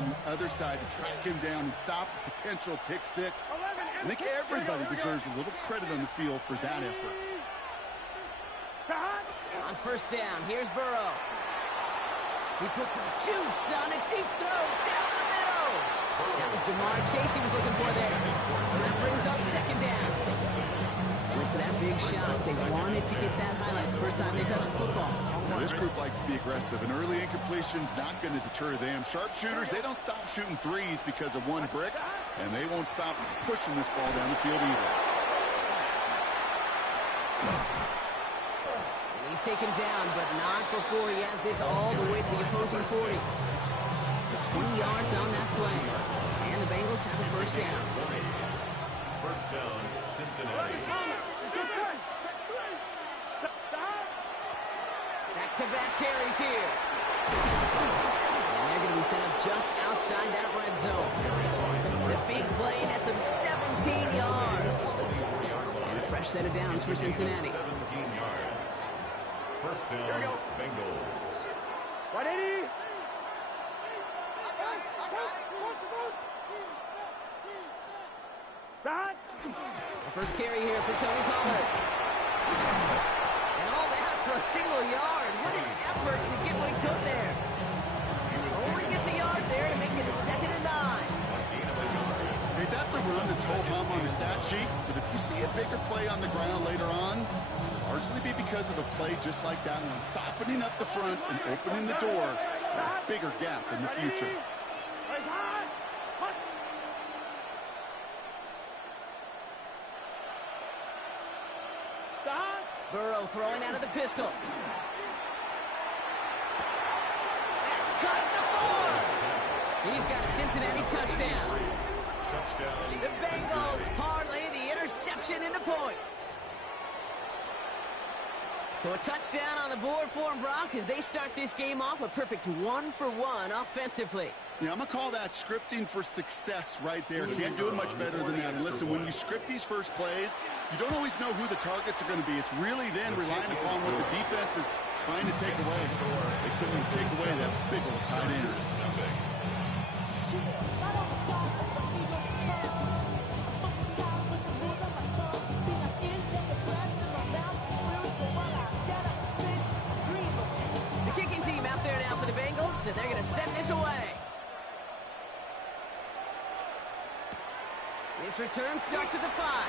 on the other side to track him down and stop a potential pick six. I think everybody deserves a little credit on the field for that effort. On first down, here's Burrow. He puts some juice on a deep throw down the middle. That was Demar Chase he was looking for there. So that brings up second down. Went for that big shot. They wanted to get that highlight the first time they touched the football. Now, this group likes to be aggressive, and early incompletion's not going to deter them. Sharpshooters, they don't stop shooting threes because of one brick, and they won't stop pushing this ball down the field either. He's taken down, but not before he has this all the way to the opposing 40. So 20 yards on that play. And the Bengals have a first down. First down, Cincinnati. Back-to-back carries here. And they're going to be set up just outside that red zone. The big play nets him 17 yards. And a fresh set of downs for Cincinnati. 17 yards. First down, Bengals. 180. The first carry here for Tony Pollard. And all that for a single yard. What an effort to get what he could there. Only gets a yard there to make it 2nd and 9. Hey, that's a run that's ho-hum on the stat sheet, but if you see a bigger play on the ground later on, largely be because of a play just like that one, softening up the front and opening the door for a bigger gap in the future. Burrow throwing out of the pistol. That's cut at the 4. He's got a Cincinnati touchdown. The Bengals parlay the interception into points. So a touchdown on the board for him, Brock, as they start this game off a perfect 1-for-1 offensively. Yeah, I'm going to call that scripting for success right there. Can't do it much better than that. And listen, when you script these first plays, you don't always know who the targets are going to be. It's really then relying upon what the defense is trying to take away. They couldn't take away that big old tight end. The kicking team out there now for the Bengals, and they're going to send this away. This return starts at the 5.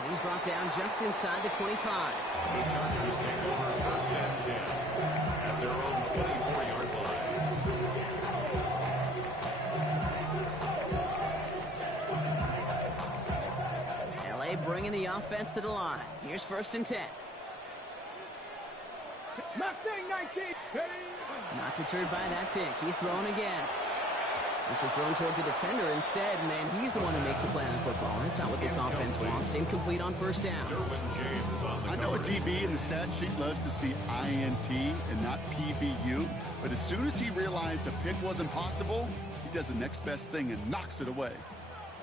And he's brought down just inside the 25. The Chargers take over first and 10 at their own 24-yard line. LA bringing the offense to the line. Here's 1st and 10. Not deterred by that pick. He's thrown again. This is thrown towards a defender instead. Man, he's the one who makes a play on football. That's not what this offense wants. Incomplete on first down. I know a DB in the stat sheet loves to see INT and not PBU, but as soon as he realized a pick wasn't possible, he does the next best thing and knocks it away.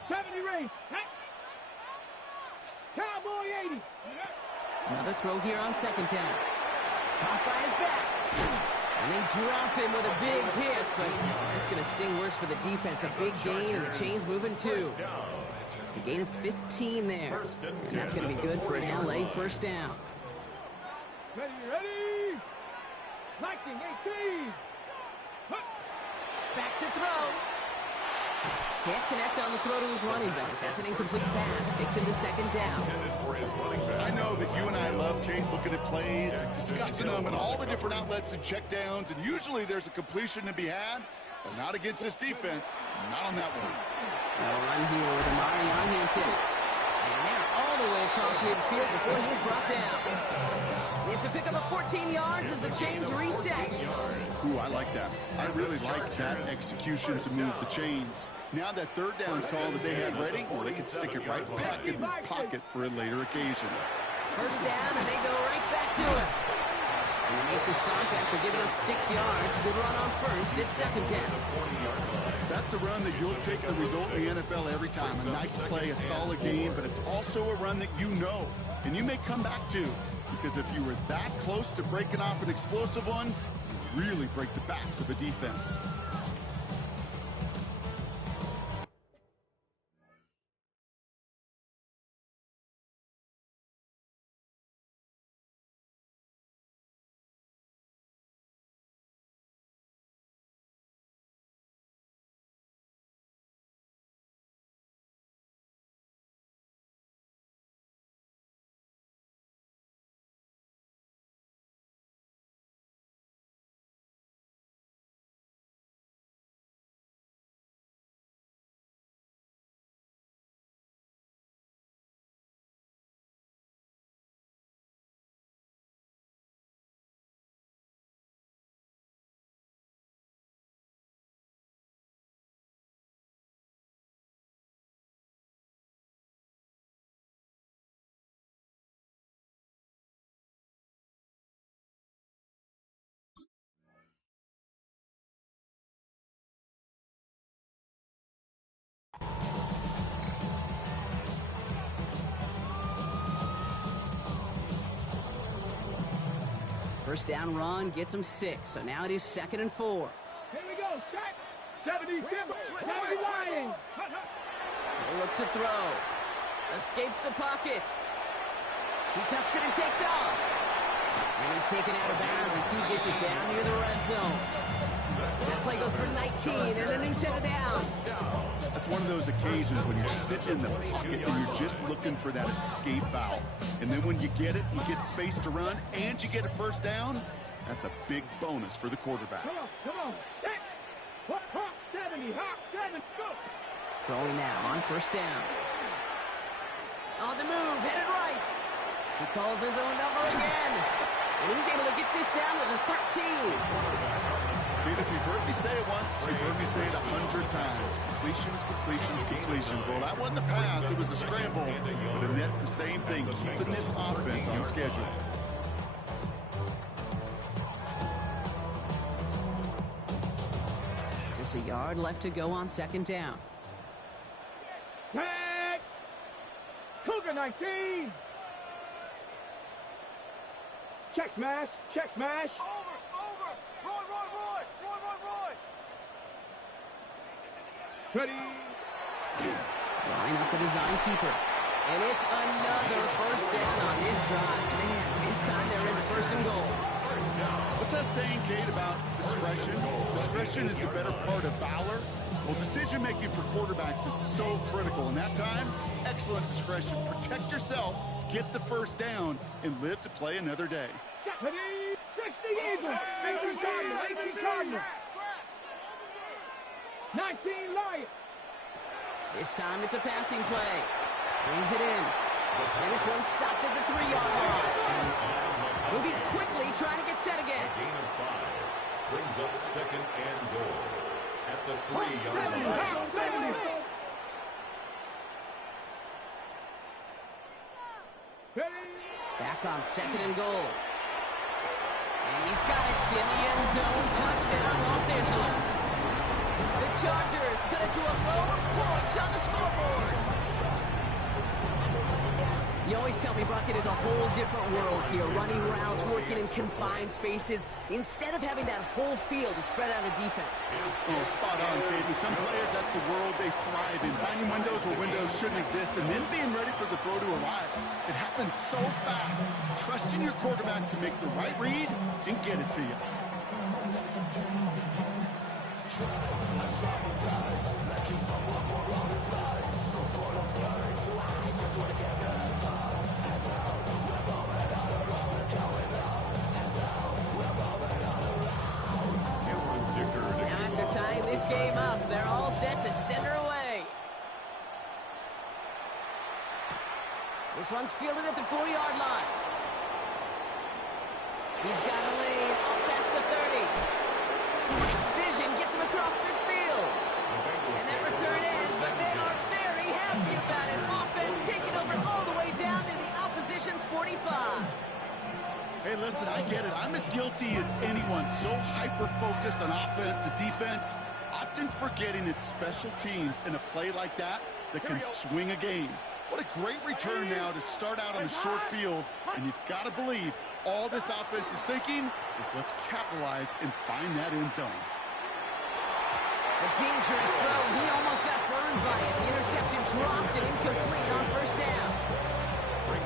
70 range. Cowboy 80. Another throw here on 2nd down. Caught by his back. And they drop him with a big hit, but that's going to sting worse for the defense. A big gain, and the chain's moving too. A gain of 15 there. And that's going to be good for an LA first down. Ready? 1918. Back to throw. Can't connect on the throw to his running back. That's an incomplete pass. Takes him to 2nd down. I know that you and I love, Kate, looking at plays and discussing them and all the different outlets and checkdowns, and usually there's a completion to be had, but not against this defense. Not on that one. They'll run here with Amari on Hampton. And they're all the way across midfield before he's brought down. It's a pickup of 14 yards as the chains reset. Ooh, I like that. I really like that execution to move the chains. Now that 3rd down call that they had ready, well, they can stick it right back in the pocket for a later occasion. First down, and they go right back to it. And they make the stop after giving up 6 yards. Good run on first. It's 2nd down. That's a run that you'll take the result in the NFL every time. A nice play, a solid game, but it's also a run that you know, and you may come back to. Because if you were that close to breaking off an explosive one, really break the backs of a defense. First down run gets him 6, so now it is 2nd and 4. Here we go. Set. 70 Simba. 70 Lion. They look to throw. Escapes the pocket. He tucks it and takes off. And he's taken out of bounds as he gets it down near the red zone. That play goes for 19 and a new set of downs. That's one of those occasions when you're sitting in the pocket and you're just looking for that escape valve. And then when you get it, you get space to run, and you get a first down. That's a big bonus for the quarterback. Come on. Set. Hawk 70. Hawk 7. Go. Throwing now on first down. On the move, headed right. He calls his own number again. And he's able to get this down to the 13. Dude, if you've heard me say it once, you've heard me say it 100 times. Completions. Well, that wasn't a pass, it was a scramble. But that's the same thing, keeping this offense on schedule. Just a yard left to go on 2nd down. Tag. Cougar 19. Check smash. Over! Roy! Ready. Line up the design keeper. And it's another first down on this drive. Man, this time they're in 1st and goal. What's that saying, Kate, about discretion? Discretion is the better part of valor. Well, decision-making for quarterbacks is so critical. In that time, excellent discretion. Protect yourself, get the first down, and live to play another day. Ready. 60 Eagles. 18 Cardinals. 19 Lions. This time it's a passing play. Brings it in. And this one's stopped at the 3-yard line. Moving quickly, trying to get set again. Gain of 5 brings up 2nd and goal at the 3-yard line. Back on 2nd and goal. And he's got it in the end zone. Touchdown, Los Angeles. The Chargers cut it to a row of points on the scoreboard. You always tell me, Bucket, is a whole different world here. Running routes, working in confined spaces, instead of having that whole field to spread out a defense. Oh, spot on, Katie. Some players, that's the world they thrive in. Finding windows where windows shouldn't exist, and then being ready for the throw to arrive. It happens so fast. Trusting your quarterback to make the right read and get it to you. After tying this game up, they're all set to send her away. This one's fielded at the 4-yard line. He's got a lane up past the 30. Quick vision gets him across midfield. And that return ends, but they are very happy about it. Offense taking over all the way down to the opposition's 45. Hey, listen, I get it. I'm as guilty as anyone. So hyper-focused on offense and defense, often forgetting it's special teams in a play like that that can swing a game. What a great return now to start out on the short field. And you've got to believe all this offense is thinking is let's capitalize and find that end zone. A dangerous throw. He almost got burned by it. The interception dropped and incomplete on first down.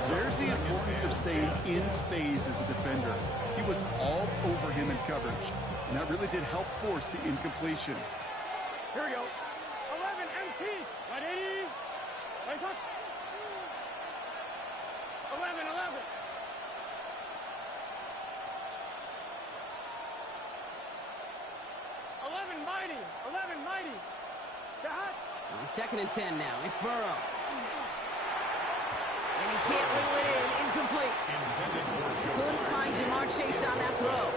There's the importance of staying in phase as a defender. He was all over him in coverage, and that really did help force the incompletion. Here we go. 11 MT. Ready? Right up. 11. 11 mighty. 11 mighty. Got. On 2nd and 10 now. It's Burrow. And he can't wheel it in. Incomplete. Couldn't find Demar Chase on that throw.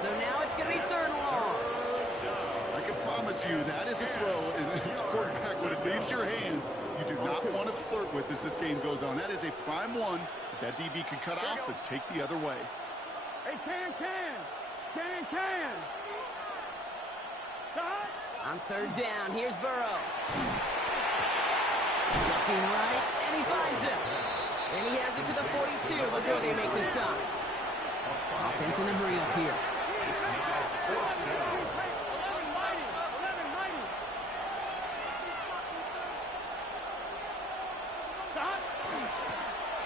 So now it's going to be 3rd and long. I can promise you that is a throw, and it's a quarterback when it leaves your hands. You do not want to flirt with as this game goes on. That is a prime one that DB can cut off and take the other way. Hey, can. Got. On 3rd down, here's Burrow. Looking right, and he finds him. And he has it to the 42 before they make the stop. Offense in a hurry up here. 11 mighty. Got.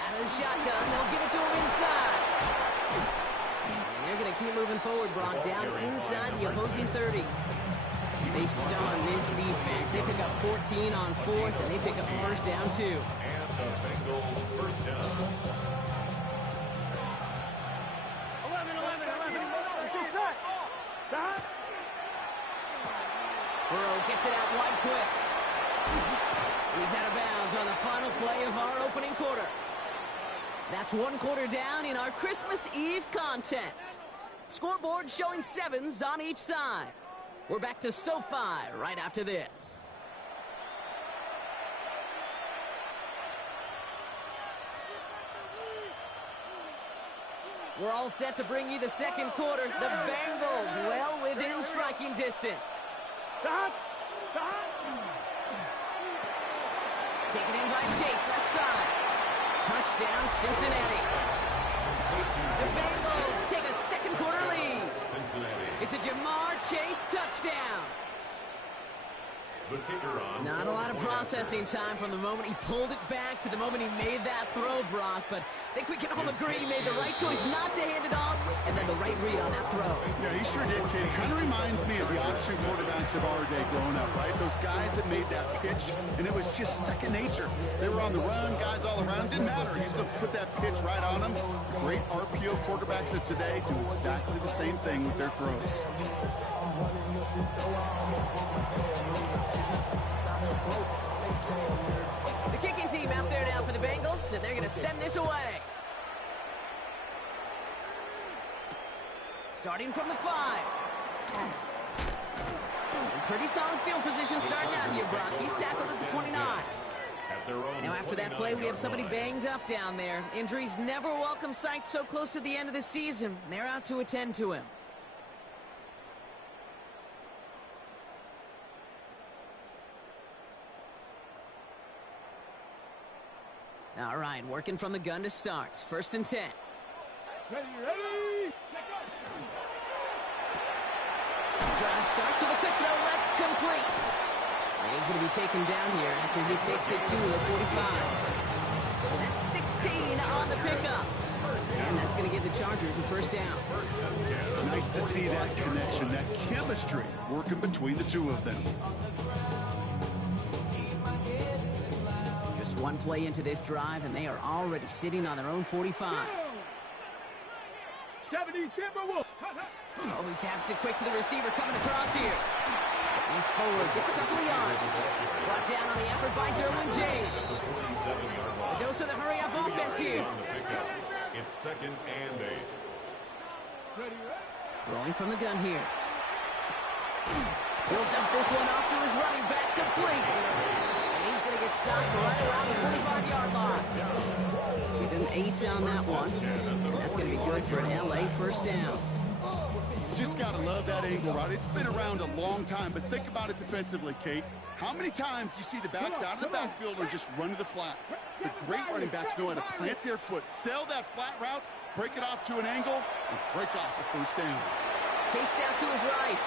Out of the shotgun, they'll give it to him inside. And they're going to keep moving forward, Brock, down inside the opposing 30. They stun this defense. They pick up 14 on 4th, and they pick up first down, too. And the Bengals first down. 11. Got. Burrow gets it out wide quick. He's out of bounds on the final play of our opening quarter. That's 1 quarter down in our Christmas Eve contest. Scoreboard showing 7s on each side. We're back to SoFi right after this. We're all set to bring you the 2nd quarter. The Bengals well within striking distance. Got. Taken in by Chase, left side. Touchdown, Cincinnati. The Bengals take a 2nd quarter lead. Cincinnati. It's a Jamar Chase touchdown. The kicker on. Not a lot of processing time from the moment he pulled it back to the moment he made that throw, Brock, but I think we can all agree he made the right choice not to hand it off, and then the right read on that throw. Yeah, he sure did, kid. Kind of reminds me of the option quarterbacks of our day growing up, right? Those guys that made that pitch, and it was just second nature. They were on the run, guys all around. Didn't matter. He's going to put that pitch right on them. Great RPO quarterbacks of today do exactly the same thing with their throws. The kicking team out there now for the Bengals, and they're going to send this away. Starting from the 5. Pretty solid field position starting out here, Brock. He's tackled at the 29. Now after that play, we have somebody banged up down there. Injuries never a welcome sight so close to the end of the season. They're out to attend to him. All right, working from the gun to start. 1st and 10. Ready. Drive start to the quick throw left, complete. And he's going to be taken down here after he takes it to the 45. That's 16 on the pickup. And that's going to give the Chargers the first down. Nice to see that connection, that chemistry working between the two of them. Just one play into this drive, and they are already sitting on their own 45. 70 Timberwolves. Oh, he taps it quick to the receiver coming across here. He's forward, gets a couple of yards. Brought down on the effort by Derwin James. A dose of the hurry-up offense here. It's 2nd and 8. Throwing from the gun here. He'll dump this one off to his running back, complete. And he's going to get stopped right around the 45-yard line. Give him 8 on that one. And that's going to be good for an LA first down. Just gotta love that angle route. It's been around a long time, but think about it defensively, Kate. How many times do you see the backs out of the backfield or just run to the flat? The great running backs know how to plant their foot, sell that flat route, break it off to an angle, and break off the first down. Chased out to his right.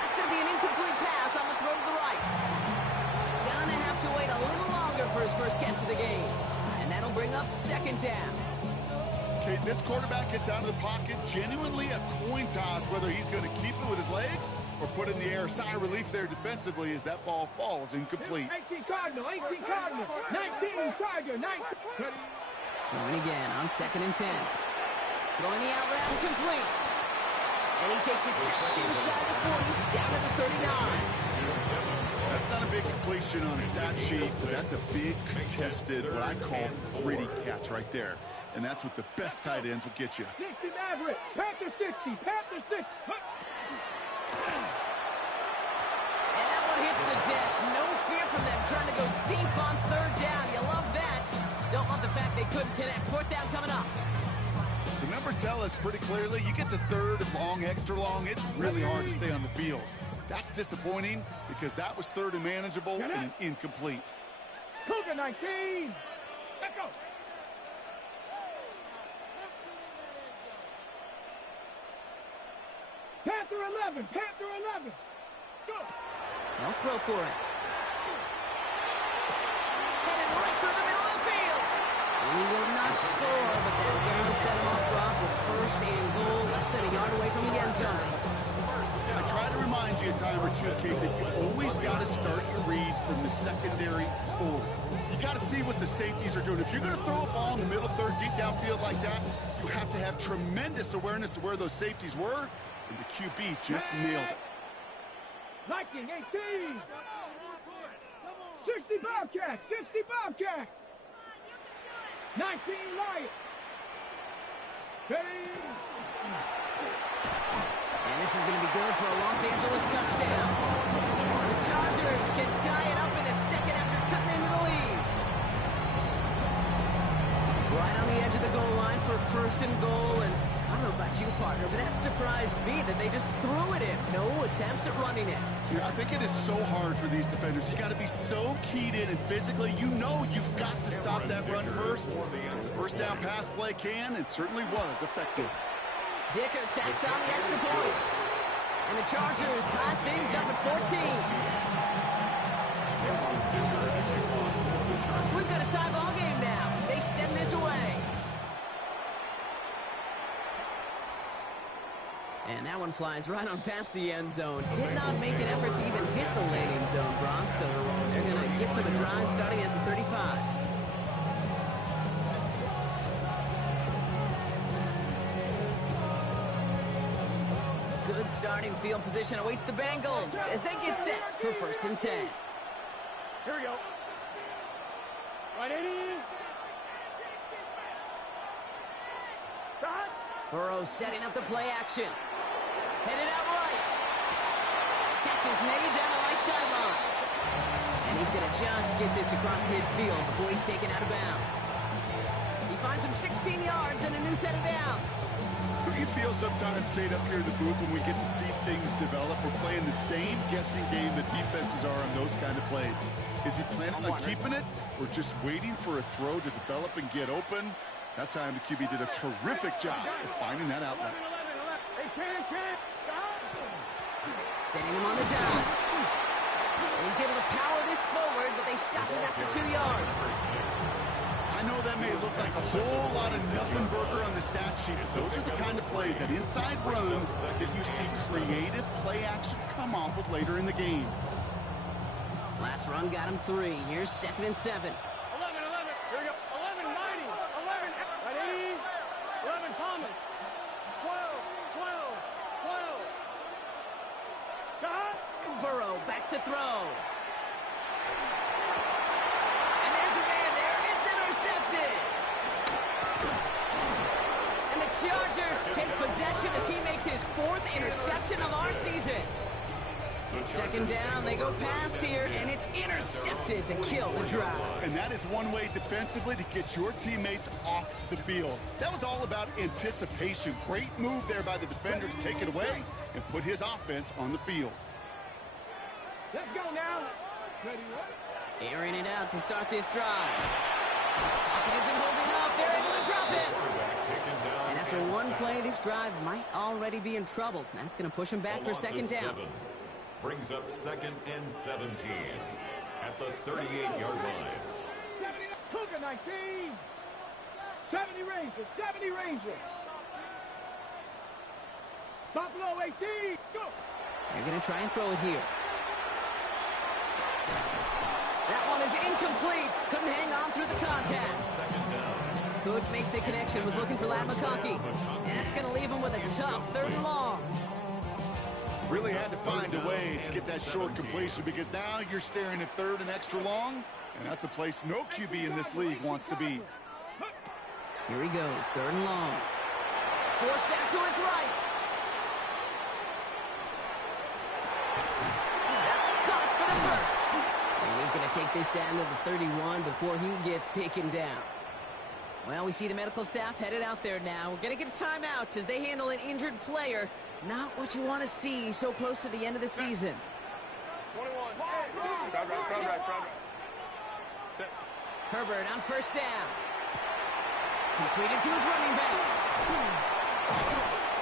That's going to be an incomplete pass on the throw to the right. Gonna have to wait a little longer for his first catch of the game. And that'll bring up second down. Okay, this quarterback gets out of the pocket, genuinely a coin toss whether he's going to keep it with his legs or put it in the air. Sigh of relief there defensively as that ball falls incomplete. 18 Cardinal, 18 Cardinal, 19 Tiger, 19. Throwing again on 2nd and 10. Throwing the out route complete. And he takes it just inside the 40, down to the 39. That's not a big completion on a stat sheet, but that's a big contested, what I call gritty catch right there. And that's what the best tight ends will get you. 60 Maverick, Panther 60, Panther 60. And that one hits the deck. No fear from them trying to go deep on 3rd down. You love that. Don't love the fact they couldn't connect. 4th down coming up. The numbers tell us pretty clearly, you get to 3rd and long, extra long, it's really hard to stay on the field. That's disappointing because that was 3rd and manageable and incomplete. Cougar 19. Let's go. Panther 11, Panther 11. Go. They'll throw for it. Headed right through the middle of the field. He will not score, but that down set him off Brock with 1st and goal, less than a yard away from the end zone. I try to remind you a time or two, Kate, that you always got to start your read from the secondary forward. You got to see what the safeties are doing. If you're going to throw a ball in the middle 3rd, deep downfield like that, you have to have tremendous awareness of where those safeties were, and the QB just nailed it. Viking 18. 60 Bobcat, 60 Bobcat. 19 Lion. And this is going to be good for a Los Angeles touchdown. The Chargers can tie it up in the 2nd after cutting into the lead. Right on the edge of the goal line for 1st and goal. And I don't know about you, partner, but that surprised me that they just threw it in. No attempts at running it. Yeah, I think it is so hard for these defenders. You got to be so keyed in and physically, you know you've got to stop that run first. So the 1st down pass play can and certainly was effective. Dicker tacks on the extra point. And the Chargers tie things up at 14. So we've got a tie ball game now as they send this away. And that one flies right on past the end zone. Did not make an effort to even hit the landing zone, Brock. So they're going to gift him a drive starting at the 35. Good starting field position awaits the Bengals as they get set for 1st and 10. Here we go. Right 80. Stop. Burrow setting up the play action. Headed out right. Catch is made down the right sideline. And he's going to just get this across midfield before he's taken out of bounds. He finds him 16 yards and a new set of downs. You feel sometimes, Kate, up here in the booth when we get to see things develop. We're playing the same guessing game that defenses are on those kind of plays. Is he planning on keeping it or just waiting for a throw to develop and get open? That time the QB did a terrific job of finding that outlet. Setting him on the down. And he's able to power this forward, but they stop him after 2 yards. I know that may look like a whole lot of nothing burger on the stat sheet, but those are the kind of plays, that inside runs, that you see creative play action come off with later in the game. Last run got him 3. Here's 2nd and 7. 11, 11. Here we go. 11, 90. 11, right 80. 11, Thomas. 12, 12, 12. Stop. Burrow back to throw. And there's a man there. It's intercepted. And the Chargers take possession as he makes his 4th interception of our season. Second down, they go pass here, and it's intercepted to kill the drive. And that is one way defensively to get your teammates off the field. That was all about anticipation. Great move there by the defender to take it away and put his offense on the field. Let's go now. Ready, Airing it out to start this drive. Pocket isn't holding up. They're able to drop it. And after one play, this drive might already be in trouble. That's going to push him back for second down. Brings up 2nd and 17 at the 38-yard line. 70 Cougar 19. 70 Rangers. 70 Rangers. Buffalo 18. Go. They're going to try and throw it here. That one is incomplete. Couldn't hang on through the contact. Second down. Could make the connection. Was looking for Lad McConkey. And that's going to leave him with a tough 3rd and long. Really had to find a way to get that short completion because now you're staring at 3rd and extra long, and that's a place no QB in this league wants to be. Here he goes, 3rd and long. Forced back to his right. That's caught for the first. And he's going to take this down to the 31 before he gets taken down. Well, we see the medical staff headed out there now. We're going to get a timeout as they handle an injured player. Not what you want to see so close to the end of the season. 21. Front right. Set. Herbert on 1st down. Completed to his running back.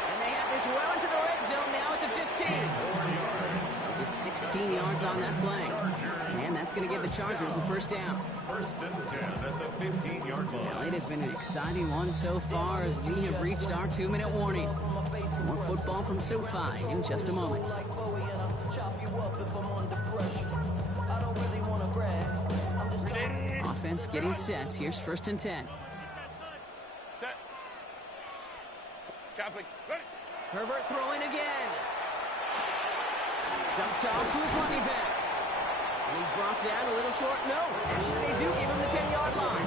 And they have this well into the red zone now at the 15. It's 16 yards on that play. And that's going to give the Chargers the 1st down. 1st and 10 at the 15-yard line. Well, it has been an exciting one so far as we have reached our 2-minute warning. More football from SoFi in just a moment. Offense getting set. Here's 1st and 10. Set. Catholic. Ready. Herbert throwing again. Dumped off to his running back. And he's brought down a little short. No, actually they do give him the 10-yard line.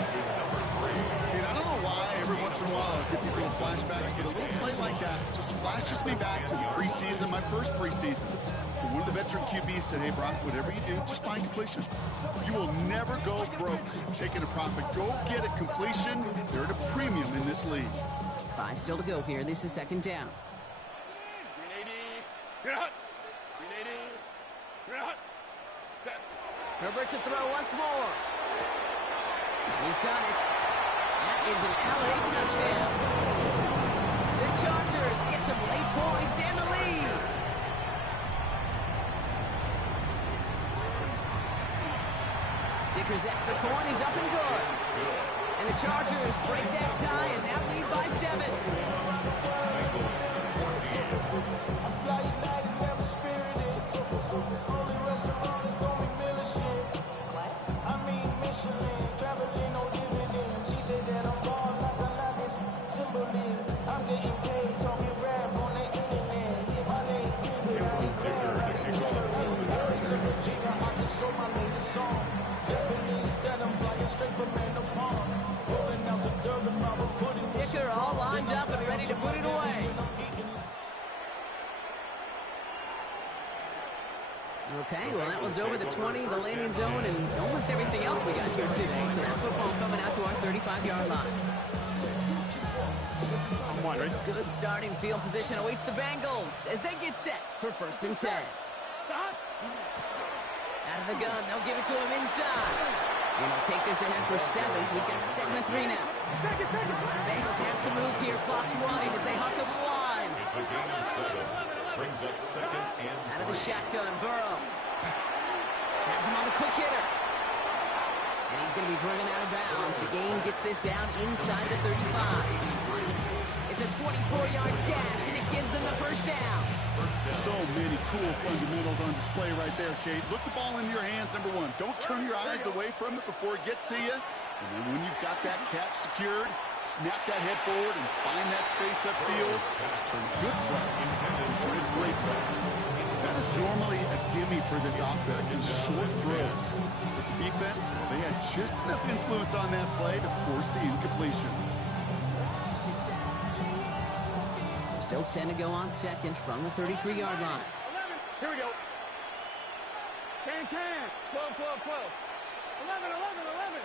Dude, I don't know why every once in a while I get these little flashbacks, but a little play like that just flashes me back to the preseason, my first preseason. And one of the veteran QBs said, hey, Brock, whatever you do, just find completions. You will never go broke taking a profit. Go get a completion. They're at a premium in this league. 5 still to go here. This is 2nd down. 380. You're hot. 380. You're hot. Set. Herbert to throw once more. He's got it. That is an LA touchdown. The Chargers get some late points and the lead. Dicker's extra point is up and good. And the Chargers break that tie and now lead by 7. Dicker all lined up and ready to put it away. Okay, well that one's over the 20, the landing zone, and almost everything else we got here today. So that football coming out to our 35-yard line. Good starting field position awaits the Bengals as they get set for 1st and 10. Out of the gun, they'll give it to him inside. And they'll take this ahead for 7. We've got 2nd and 3 now. Bengals have to move here. Clock's running as they hustle the line. It's a gain of 7. Brings up 2nd and 3. Out of the shotgun, Burrow. Has him on the quick hitter. And he's going to be driven out of bounds. The gain gets this down inside the 35. It's a 24-yard gash, and it gives them the 1st down. So many cool fundamentals on display right there, Kate. Look the ball into your hands, number 1. Don't turn your eyes away from it before it gets to you. And then when you've got that catch secured, snap that head forward and find that space upfield. Turn a good play into a great play. That is normally a gimme for this offense in short throws. But the defense, well, they had just enough influence on that play to force the incompletion. Still 10 to go on 2nd from the 33-yard line. 11. Here we go. Can. 12, 12, 12. 11, 11, 11.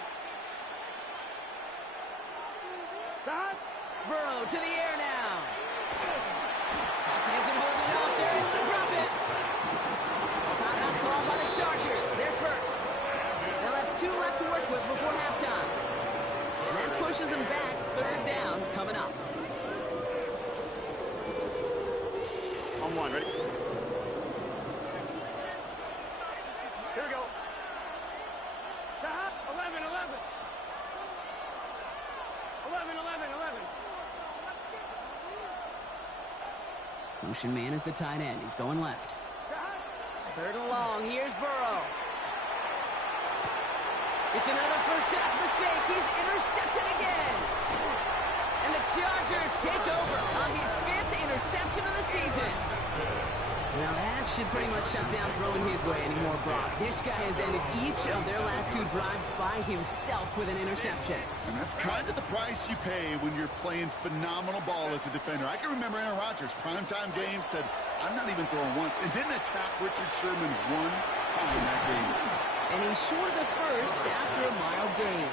Stop. Burrow to the air now. Hawkins isn't holding it up. They're able to drop it. Timeout called by the Chargers. They're first. They'll have 2 left to work with before halftime. And that pushes them back. 3rd down coming up. On 1, ready? Here we go. Stop. 11, 11. 11, 11, 11. Motion man is the tight end. He's going left. 3rd and long. Here's Burrow. It's another first half mistake. He's intercepted again. And the Chargers take over on his 5th interception of the season. Now that should pretty much shut down throwing his way anymore, Brock. This guy has ended each of their last 2 drives by himself with an interception. And that's kind of the price you pay when you're playing phenomenal ball as a defender. I can remember Aaron Rodgers, primetime game, said, I'm not even throwing once, and didn't attack Richard Sherman 1 time in that game. And he's short of the first after a mild gain.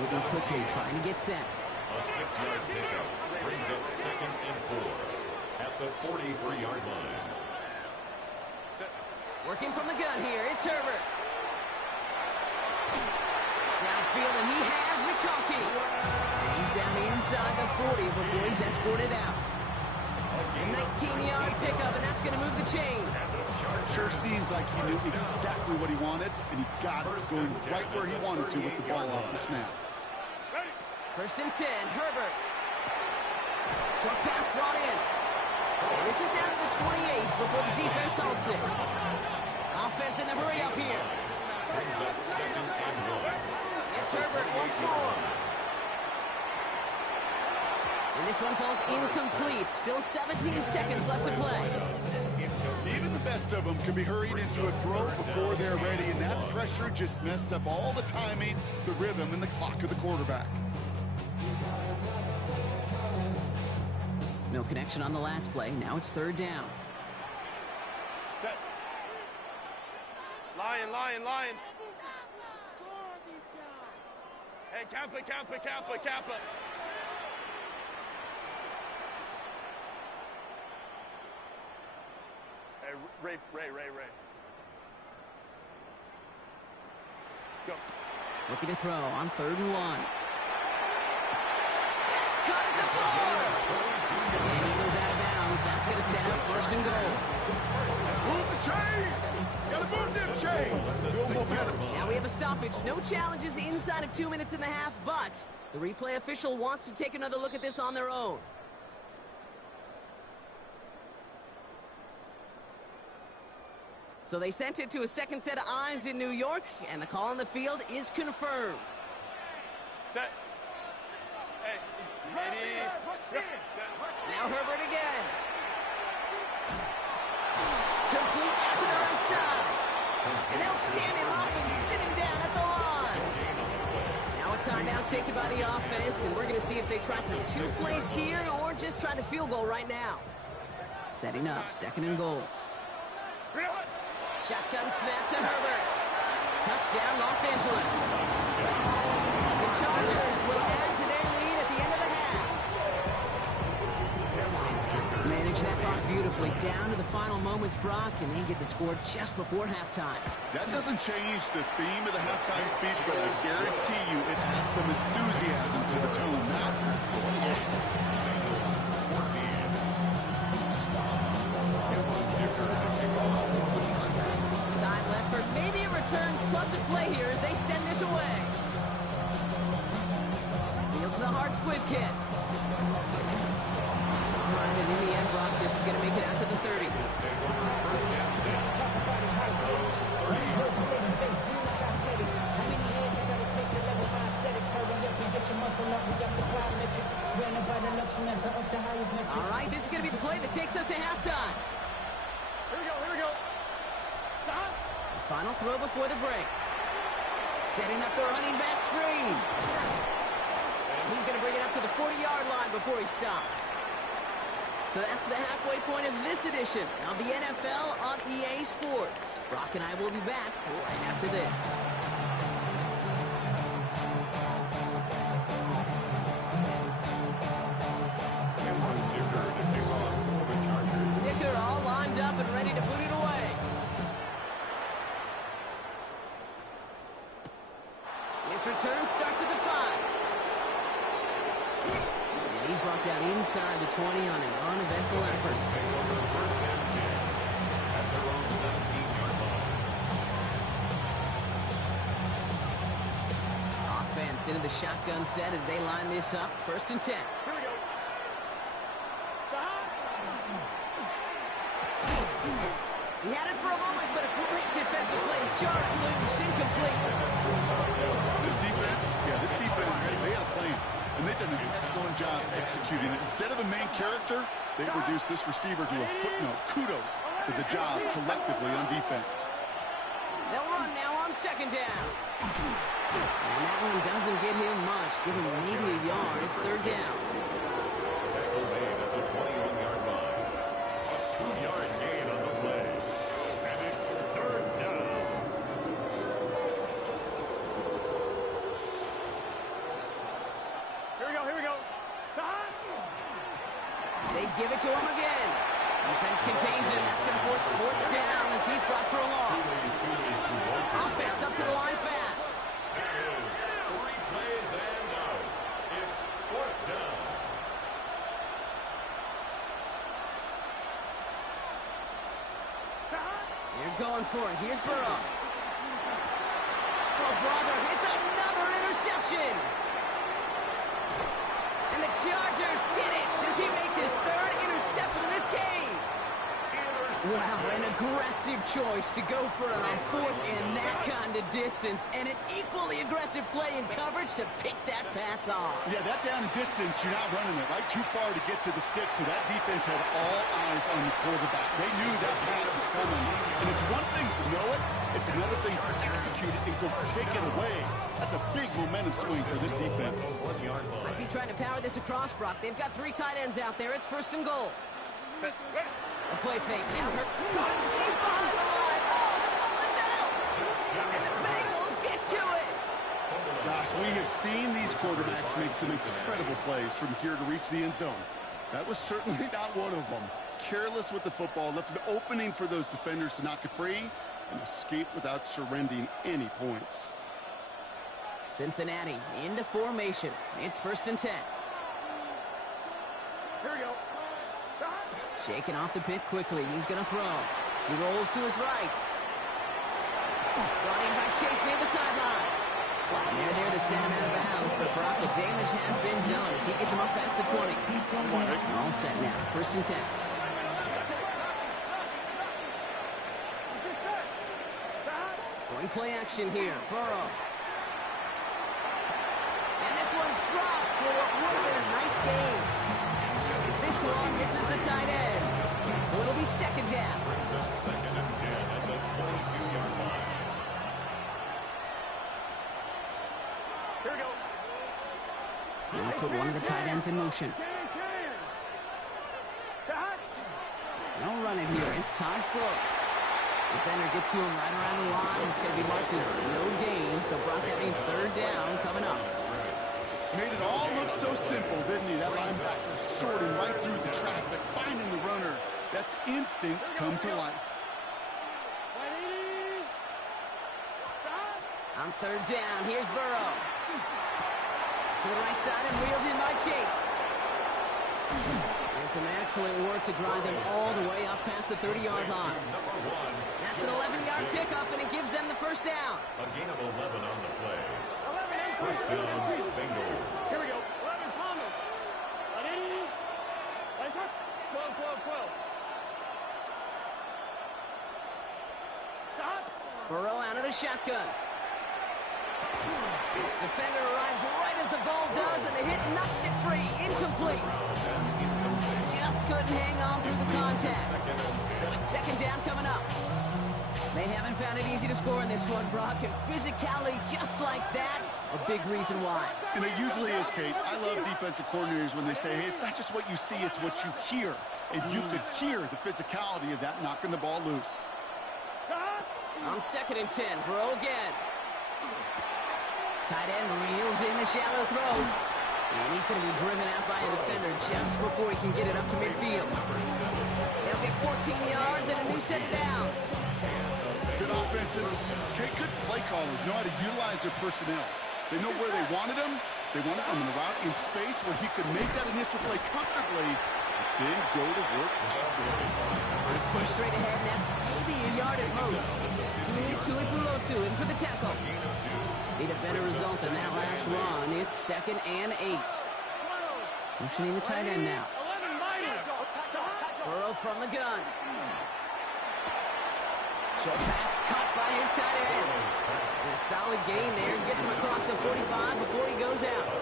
Moving quickly, trying to get set. A 6-yard pickup brings up 2nd and 4 at the 43-yard line. Working from the gun here, it's Herbert. Downfield, and he has McConkey. And he's down inside the 40 before he's escorted out. A 19-yard pickup, and that's going to move the chains. Sure seems like he knew exactly what he wanted, and he got it going right where he wanted to with the ball off the snap. 1st and 10, Herbert. Short pass brought in. And this is down to the 28 before the defense holds it. Offense in the hurry up here. Brings up 2nd and 1. It's Herbert once more. And this one falls incomplete. Still 17 seconds left to play. Even the best of them can be hurried into a throw before they're ready, and that pressure just messed up all the timing, the rhythm, and the clock of the quarterback. No connection on the last play. Now it's 3rd down. Set. Lion. Hey, Kappa. Hey, Ray. Go. Looking to throw on 3rd and 1. It's cut at the 4. And he goes out of bounds. That's going to set up 1st and goal. Move the chain! Gotta move them chains! Build momentum. Now we have a stoppage. No challenges inside of 2 minutes and a half, but the replay official wants to take another look at this on their own. So they sent it to a 2nd set of eyes in New York, and the call on the field is confirmed. Set. Hey, ready. Now Herbert again. Complete out to the right side. And they'll stand him up and sit him down at the line. Now a timeout taken by the offense, and we're going to see if they try for 2 plays here or just try the field goal right now. Setting up, 2nd and goal. Shotgun snap to Herbert. Touchdown, Los Angeles. The Chargers will add to their lead at the end of the half. Manage that clock beautifully down to the final moments, Brock, and they get the score just before halftime. That doesn't change the theme of the halftime speech, but I guarantee you it adds some enthusiasm to the tone. That was awesome. Maybe a return plus a play here as they send this away. Fields the hard squib kick. All right, and in the end, Brock, this is going to make it out to the 30. All right, this is going to be the play that takes us to halftime. Here we go. Stop. Final throw before the break. Setting up the running back screen. And he's going to bring it up to the 40-yard line before he stops. So that's the halfway point of this edition of the NFL on EA Sports. Brock and I will be back right after this. Dicker all lined up and ready to boot it away. His return starts at the 5. And he's brought down inside the 20 on an uneventful effort. First and 10 at their own 19-yard line. Offense into the shotgun set as they line this up. First and 10. Here we go. He had it for a moment, but a great defensive play to jar it loose. Incomplete. This defense, they are playing. And they've done an excellent job executing it. Instead of a main character, they've reduced this receiver to a footnote. Kudos to the job collectively on defense. They'll run now on second down. And that one doesn't get him much. Give him maybe a yard. It's third down. Tackle made at the 21-yard line. A 2-yard gain on the play. And it's third down. Here we go. They give it to him again. Defense contains him. That's going to force fourth down as he's dropped for a loss. Offense up to the line fast. There is 3 plays and out. It's fourth down. They're going for it. Here's Burrow. Oh, brother, it's another interception. And the Chargers get it as he makes his 3rd interception of this game. Wow, an aggressive choice to go for it on 4th and that kind of distance. And an equally aggressive play in coverage to pick that pass off. Yeah, that down and distance, you're not running it right too far to get to the stick, so that defense had all eyes on the quarterback. They knew that pass was coming. And it's one thing to know it, it's another thing to execute it and go take it away. That's a big momentum swing for this defense. Might be trying to power this across, Brock. They've got 3 tight ends out there. It's first and goal. A play fake. Now hurt. Caught him deep behind the line. Oh, the ball is out! And the Bengals get to it! Gosh, we have seen these quarterbacks make some incredible plays from here to reach the end zone. That was certainly not one of them. Careless with the football, left an opening for those defenders to knock it free and escape without surrendering any points. Cincinnati into formation. It's first and 10. Here we go. Shaking off the pick quickly. He's going to throw. He rolls to his right. Brought in by Chase near the sideline. And they're there to send him out of bounds. But Brock, the damage has been done as he gets him up past the 20. All set now. First and 10. Going play action here. Burrow. And this one's dropped for what would have been a nice game. This one misses the tight end. So it'll be second down. Brings up second and 10 at the 22-yard line. Here we go. He'll put one of the tight ends in motion. They'll run it here. It's Taj Brooks. Defender gets to him right around the line. It's going to be marked as no gain. So Brock, that means third down coming up. Made it all look so simple, didn't he? That linebacker sorting right through the traffic, finding the runner. That's instincts come to life. On third down, here's Burrow. To the right side and wheeled in by Chase. And some excellent work to drive them all the way up past the 30-yard line. That's an 11-yard pickup, and it gives them the first down. A gain of 11 on the play. First down, Bengals. Here we go. 11, Thomas. 12. Stop. Burrow out of the shotgun. Defender arrives right as the ball does, and the hit knocks it free. Incomplete. Just couldn't hang on through the contact. So it's second down coming up. They haven't found it easy to score in this one, Brock, and physicality just like that a big reason why. And it usually is, Kate. I love defensive coordinators when they say, hey, it's not just what you see, it's what you hear. And you could hear the physicality of that knocking the ball loose. On 2nd and 10, Bro again. Tight end reels in the shallow throw. And he's going to be driven out by a defender just before he can get it up to midfield. They'll get 14 yards and a new set of downs. Good offenses. Okay, good play callers know how to utilize their personnel. They know where they wanted him. They wanted him in the route in space where he could make that initial play comfortably, then go to work afterward. Let's push straight ahead, and that's maybe a yard at most. Two in for the tackle. Need a better result than that last run. It's 2nd and 8. Motioning the tight end now. Burrow from the gun. Short pass caught by his tight end. A solid gain there. Gets him across the 45 before he goes out.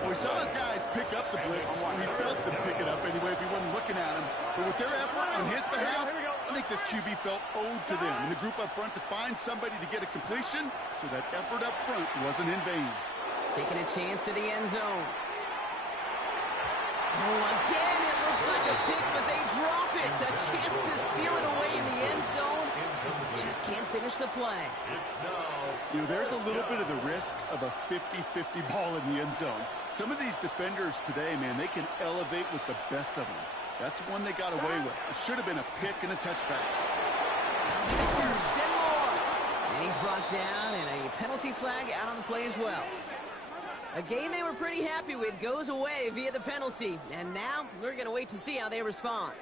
Well, we saw his guys pick up the blitz. We felt them pick it up anyway if he wasn't looking at him. But with their effort on his behalf, I think this QB felt owed to them in the group up front to find somebody to get a completion, so that effort up front wasn't in vain. Taking a chance to the end zone. Oh, again, it looks like a pick, but they drop it. A chance to steal it away in the end zone. Just can't finish the play. You know, there's a little bit of the risk of a 50-50 ball in the end zone. Some of these defenders today, man, they can elevate with the best of them. That's one they got away with. It should have been a pick and a touchback. First and more. And he's brought down, and a penalty flag out on the play as well. A game they were pretty happy with goes away via the penalty. And now we're going to wait to see how they respond.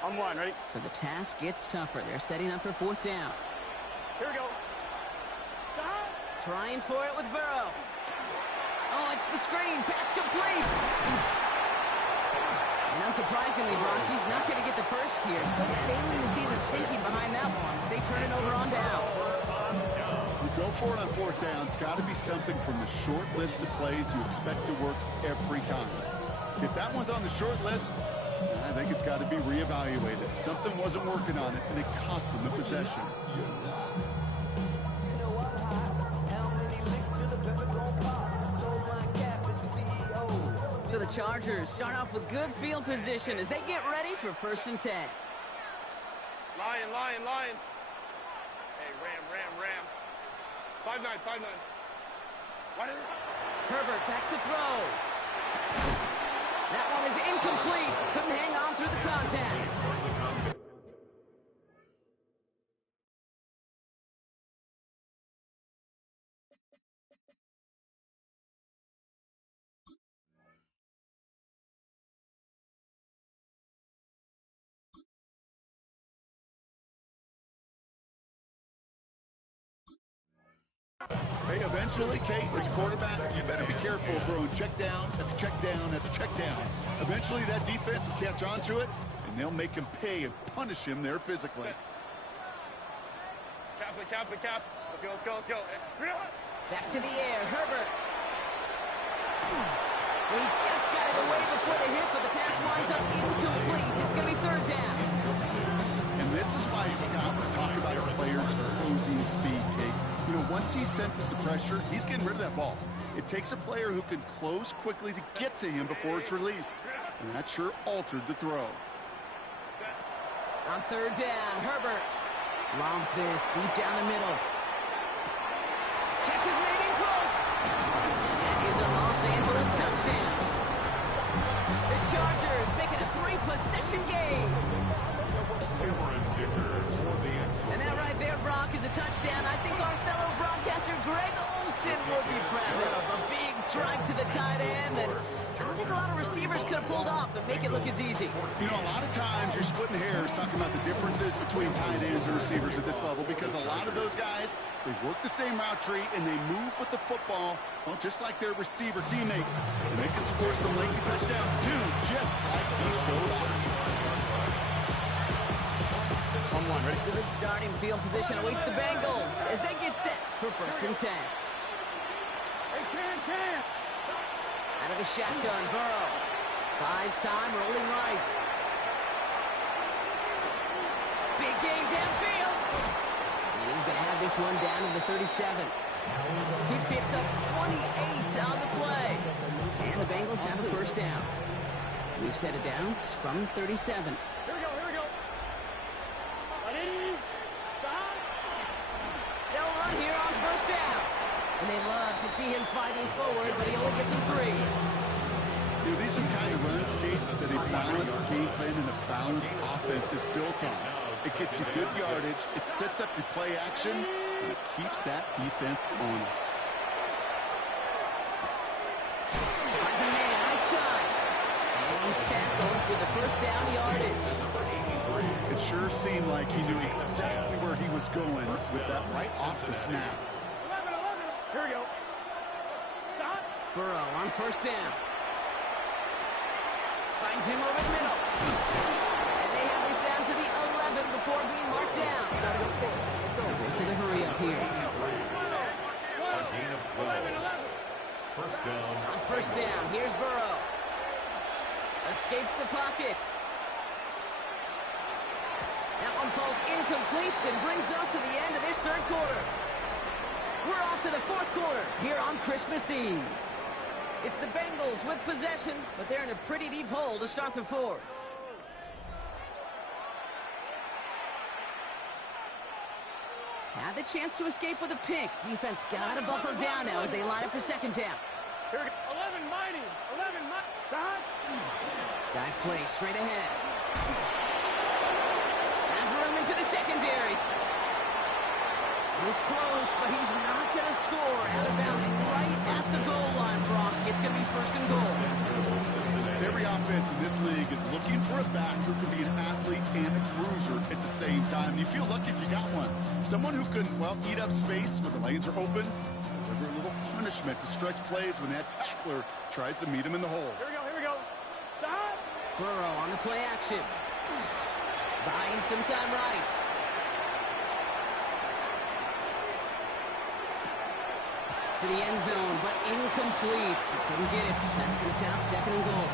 On 1, ready? So the task gets tougher. They're setting up for 4th down. Here we go. Trying for it with Burrow. Oh, it's the screen. Pass complete. And unsurprisingly, Brock, he's not going to get the first here. So failing to see the thinking behind that one as they turn it over on downs. You go for it on 4th down. It's got to be something from the short list of plays you expect to work every time. If that one's on the short list, I think it's got to be reevaluated. Something wasn't working on it, and it cost them the possession. So the Chargers start off with good field position as they get ready for 1st and 10. Lion. Hey, ram. 5-9. What is it? Herbert back to throw. That one is incomplete. Couldn't hang on through the contact. Hey, eventually, Kate, as a quarterback, you better be careful throwing check down after check down after check down. Eventually, that defense will catch on to it, and they'll make him pay and punish him there physically. Cap. Let's go. Back to the air, Herbert. He just got it away before the hit, but the pass winds up incomplete. It's going to be 3rd down. And this is why scouts talk about a player's closing speed, Kate. You know, once he senses the pressure, he's getting rid of that ball. It takes a player who can close quickly to get to him before it's released. And that sure altered the throw. On 3rd down, Herbert lobs this deep down the middle. Catch is made in close. And that is a Los Angeles touchdown. The Chargers make it a 3-possession game. And that right there, Brock, is a touchdown. I think our fellow broadcaster Greg Olson will be proud of. A big strike to the tight end that I don't think a lot of receivers could have pulled off and make it look as easy. You know, a lot of times you're splitting hairs talking about the differences between tight ends and receivers at this level, because a lot of those guys, they work the same route tree and they move with the football, well, just like their receiver teammates. And they can score some lengthy touchdowns too, just like he showed off. On 1, ready? Good starting field position awaits the Bengals as they get set for 1st and 10. Out of the shotgun, Burrow. Buys time, rolling right. Big gain downfield. And he's going to have this one down to the 37. He picks up 28 on the play. And the Bengals have a first down. We've set it downs from 37. Here we go. Ready? Stop. They'll run here on first down. And they love to see him fighting forward, but he only gets him 3. You know, these are the kind of runs, Kate, that a balanced game plan and a balanced offense is built on. It gets you good yardage, it sets up your play action, and it keeps that defense honest. Finds a man outside. And he's tackled with the first down yardage. It sure seemed like he knew exactly where he was going with that right off the snap. 11. Here we go. Stop. Burrow on first down. Finds him over the middle. And they have this down to the 11 before being marked down. Goes to the hurry up here. A gain of 12. First down. On first down, here's Burrow. Escapes the pocket. That one falls incomplete and brings us to the end of this third quarter. We're off to the fourth quarter here on Christmas Eve. It's the Bengals with possession, but they're in a pretty deep hole to start the fourth. Had the chance to escape with a pick. Defense got to buckle down now as they line up for second down. Here we go. 11 mighty. Stop. Guy plays straight ahead. Has room into the secondary. It's close, but he's not going to score. Out of bounds right at the goal line, Brock. It's going to be first and goal. Every offense in this league is looking for a back who can be an athlete and a bruiser at the same time. You feel lucky if you got one. Someone who can, well, eat up space when the lanes are open, deliver a little punishment to stretch plays when that tackler tries to meet him in the hole. Here we go. Stop. Burrow on the play action. Buying some time right. To the end zone, but incomplete. Couldn't get it. That's going to set up second and goal.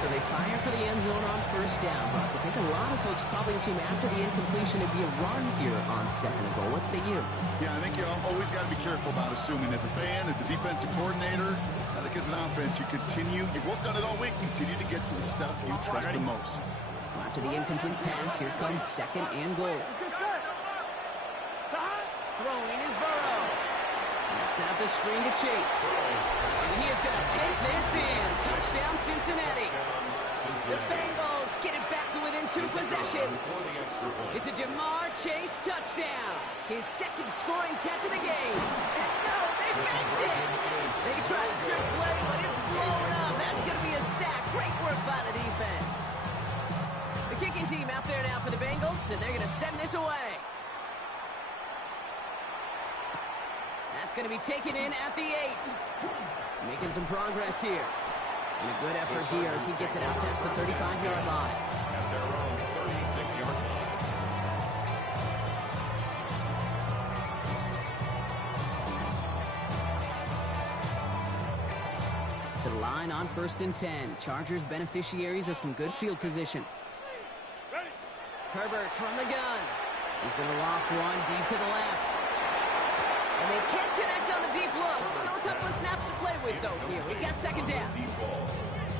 So they fire for the end zone on first down. But I think a lot of folks probably assume after the incompletion it'd be a run here on second and goal. What say you? Yeah, I think you always got to be careful about assuming. As a fan, as a defensive coordinator, I think as an offense, you continue. You've worked on it all week. Continue to get to the stuff you trust the most. So after the incomplete pass, here comes second and goal. Stop. Throwing is Burrow. Set up the screen to Chase. And he is going to take this in. Touchdown, Cincinnati. The Bengals get it back to within 2 possessions. It's a Demar Chase touchdown. His second scoring catch of the game. And no, they banked it. They tried to trick play, but it's blown up. That's going to be a sack. Great work by the defense. The kicking team out there now for the Bengals, and they're going to send this away. That's going to be taken in at the 8. Making some progress here. And a good effort here as he gets it out past the 35-yard line. At their own 36-yard line. To the line on 1st and 10. Chargers beneficiaries of some good field position. Ready. Herbert from the gun. He's going to loft one deep to the left. And they can't connect on the deep look. Still a couple of snaps to play with, though, here. We've got second down.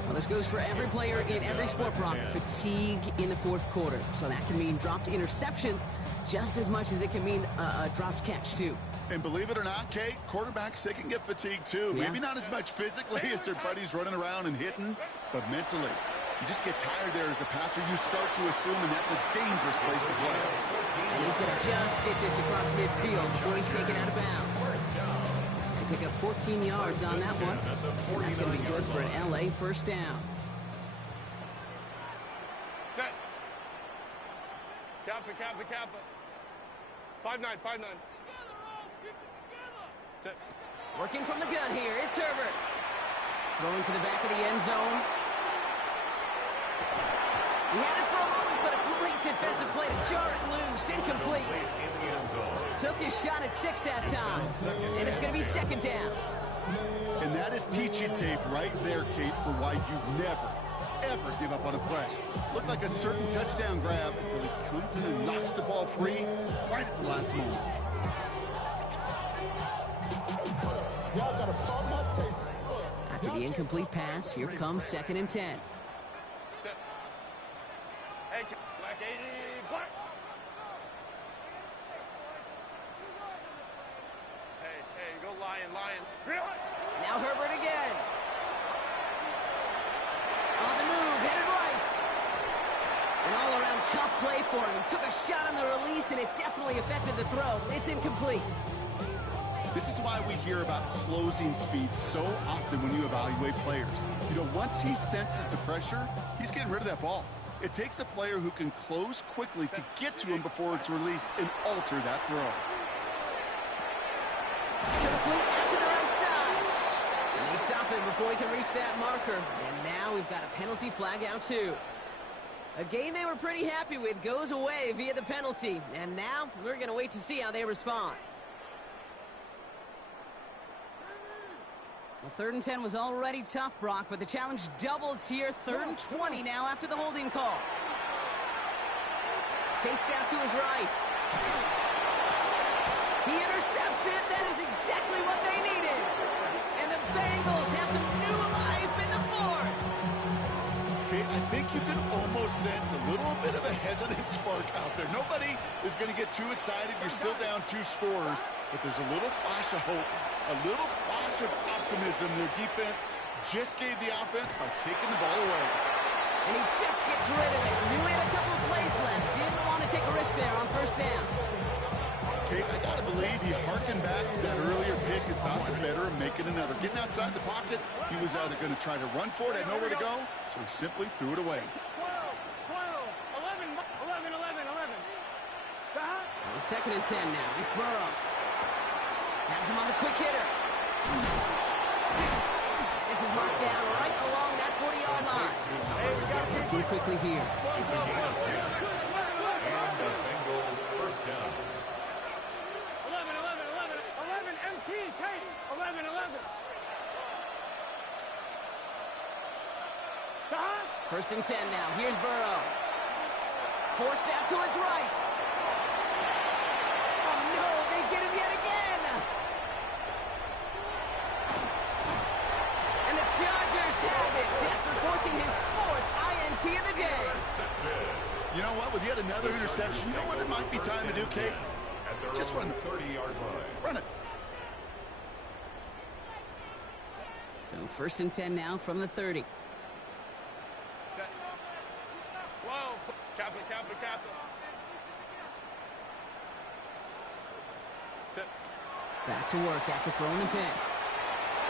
Well, this goes for every player in every sport, Brock. Fatigue in the fourth quarter. So that can mean dropped interceptions just as much as it can mean a dropped catch, too. And believe it or not, Kate, quarterbacks, they can get fatigued, too. Yeah. Maybe not as much physically as their buddies running around and hitting, but mentally. You just get tired there as a passer. You start to assume, and that's a dangerous place to play. And he's going to just get this across midfield before he's taken out of bounds. And pick up 14 yards on that one. And that's going to be good for an LA first down. Set. Kappa. 5-9. Set. Working from the gun here, it's Herbert. Throwing for the back of the end zone. He had it for a moment, but a great defensive play to jar it loose. Incomplete. Took his shot at 6 that time. And it's going to be second down. And that is teaching tape right there, Kate, for why you never, ever give up on a play. Looked like a certain touchdown grab until he comes in and knocks the ball free right at the last moment. After the incomplete pass, here comes 2nd and 10. Hey, black 80, black. Hey, go lion. Now Herbert again. On the move, headed right. An all-around tough play for him. He took a shot on the release, and it definitely affected the throw. It's incomplete. This is why we hear about closing speed so often when you evaluate players. You know, once he senses the pressure, he's getting rid of that ball. It takes a player who can close quickly to get to him before it's released and alter that throw. Complete out to the right side. And they stop him before he can reach that marker. And now we've got a penalty flag out too. A game they were pretty happy with goes away via the penalty. And now we're going to wait to see how they respond. Well, 3rd and 10 was already tough, Brock, but the challenge doubles here. 3rd and 20 now after the holding call. Chased out to his right. He intercepts it. That is exactly what they needed. And the Bengals have some new life in the 4th. Okay, I think you can almost sense a little bit of a hesitant spark out there. Nobody is going to get too excited. You're still down 2 scores, but there's a little flash of hope, a little flash of optimism. Their defense just gave the offense by taking the ball away. And he just gets rid of it. Knew he had a couple of plays left. Didn't want to take a risk there on 1st down. Okay, I got to believe he harkened back to that earlier pick and thought the better of making another. Getting outside the pocket, he was either going to try to run for it, had nowhere to go, so he simply threw it away. 12, 11. On 2nd and 10 now. It's Burrow. Has him on the quick hitter. This is marked down right along that 40-yard line. Working quickly here. It's a gain of 10. And a Bengal 1st down. 11, MT, Kate, 11. 1st and 10 now. Here's Burrow. Forced out to his right. Oh, no, they get him yet again. And the Chargers have it after forcing his 4th INT of the day. You know what? With yet another interception, you know what it might be time to do, Kate? Just run the 30-yard line. Run it. So 1st and 10 now from the 30. 12, capital. Back to work after throwing the pick.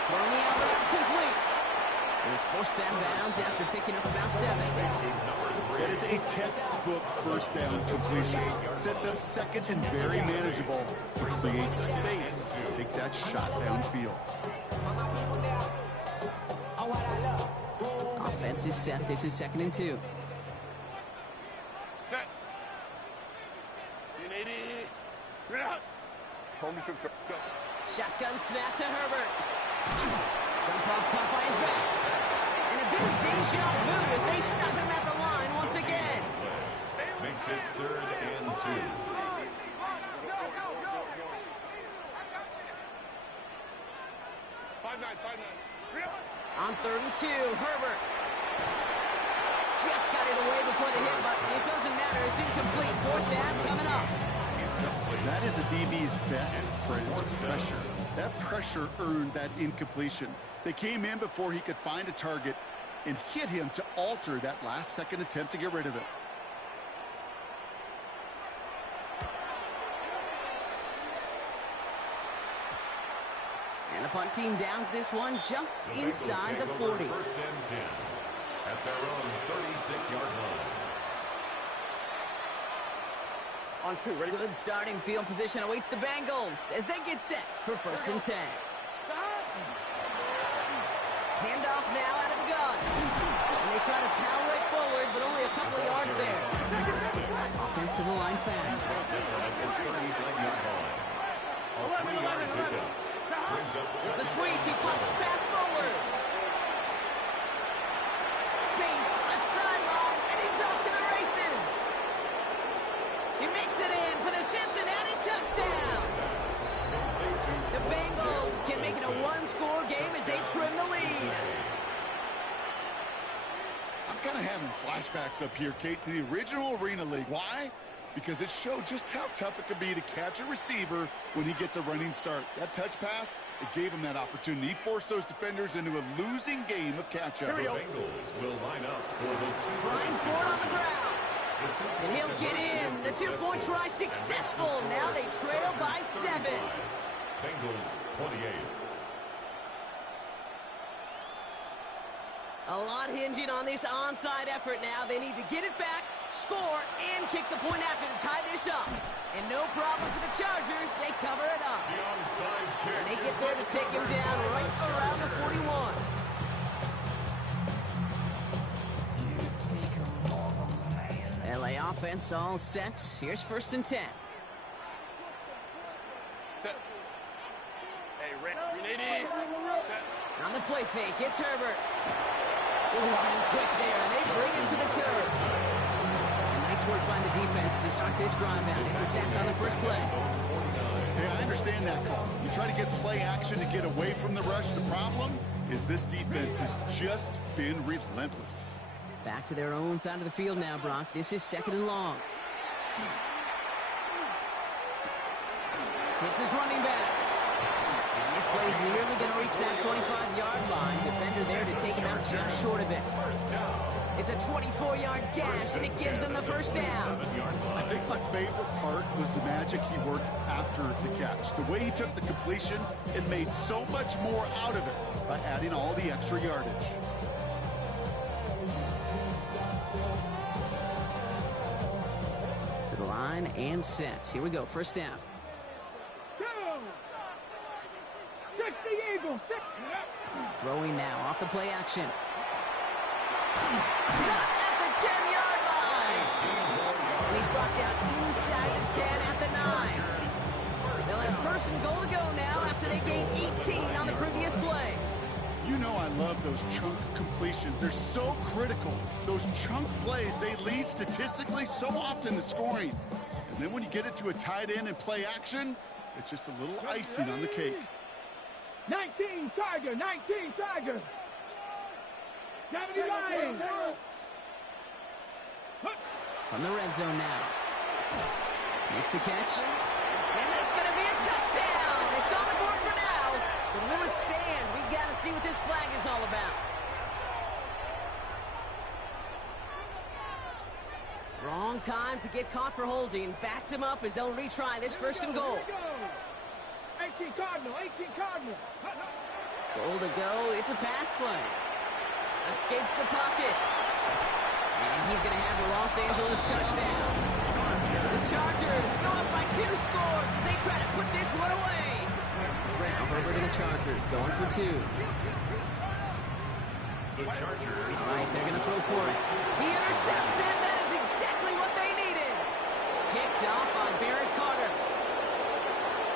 Throwing the out complete. And he's forced out of bounds after picking up about 7. That is a textbook 1st down completion. Sets up 2nd and very manageable. Creates space to take that shot downfield. Offense is set. This is 2nd and 2. Set. 80. Go. Shotgun snap to Herbert. Jump off caught by his back. And a bit of deja vu as they stop him at the line once again. Makes it 3rd and 2. Five nine. On 3rd and 2, Herbert. Just got it away before the hit, but it doesn't matter. It's incomplete. 4th down coming up. That is a DB's best friend, pressure. That pressure earned that incompletion. They came in before he could find a target and hit him to alter that last 2nd attempt to get rid of it. And the punt team downs this one just inside the 40. 1st and 10 at their own 36-yard line. On 2, ready? Good starting field position awaits the Bengals as they get set for 1st and 10. Handoff now out of the gun. And they try to power it forward, but only a couple of yards there. Offensive line fast. A 3-yard line. A 3-yard pickup. brings up It's a second sweep. He and pops the 7. pass forward. Space, left sideline, and he's off to the races. He makes it in for the Cincinnati touchdown. The Bengals can make it a one-score game as they trim the lead. I'm kind of having flashbacks up here, Kate, to the original Arena League. Why? Because it showed just how tough it could be to catch a receiver when he gets a running start. That touch pass, it gave him that opportunity. He forced those defenders into a losing game of catch-up. The Bengals will line up for the Flying forward on the ground. And he'll get in. The two-point try successful. Now they trail by 7. Bengals 28. A lot hinging on this onside effort now. They need to get it back, score, and kick the point after to tie this up. And no problem for the Chargers. They cover it up. The onside kick. And they get there to take him down right around the 41. LA offense all set. Here's 1st and 10. Hey, Reggie. On the play fake, it's Herbert. Running quick there, and they bring him to the turf. And nice work by the defense to start this drive out. It's a sack on the first play. Hey, I understand that call. You try to get play action to get away from the rush. The problem is this defense has just been relentless. Back to their own side of the field now, Brock. This is 2nd and long. Hits his running back. And this play is nearly going to reach that 25-yard line. Defender there to take him out just short of it. It's a 24-yard gash, and it gives them the first down. I think my favorite part was the magic he worked after the catch. The way he took the completion and made so much more out of it by adding all the extra yardage. To the line and set. Here we go, 1st down. Throwing now off the play action. Shot at the 10-yard line. And he's brought down inside the 10 at the 9. They'll have 1st and goal to go now after they gained 18 on the previous play. You know I love those chunk completions. They're so critical. Those chunk plays, they lead statistically so often to scoring. And then when you get it to a tight end and play action, it's just a little icing on the cake. 19 Tiger, 19 Tiger. 70 Lions. From the red zone now. Makes the catch. And that's going to be a touchdown. It's on the board for now. But will it stand? We got to see what this flag is all about. Wrong time to get caught for holding. Backed him up as they'll retry this 1st and goal. 18 Cardinal, 18 Cardinal. Goal to go. It's a pass play. Escapes the pocket. And he's going to have the Los Angeles touchdown. The Chargers go up by 2 scores as they try to put this one away. Now Herbert and the Chargers going for 2. The Chargers. Right, they're going to throw for it. He intercepts it. That is exactly what they needed. Picked off on Barrett Carter.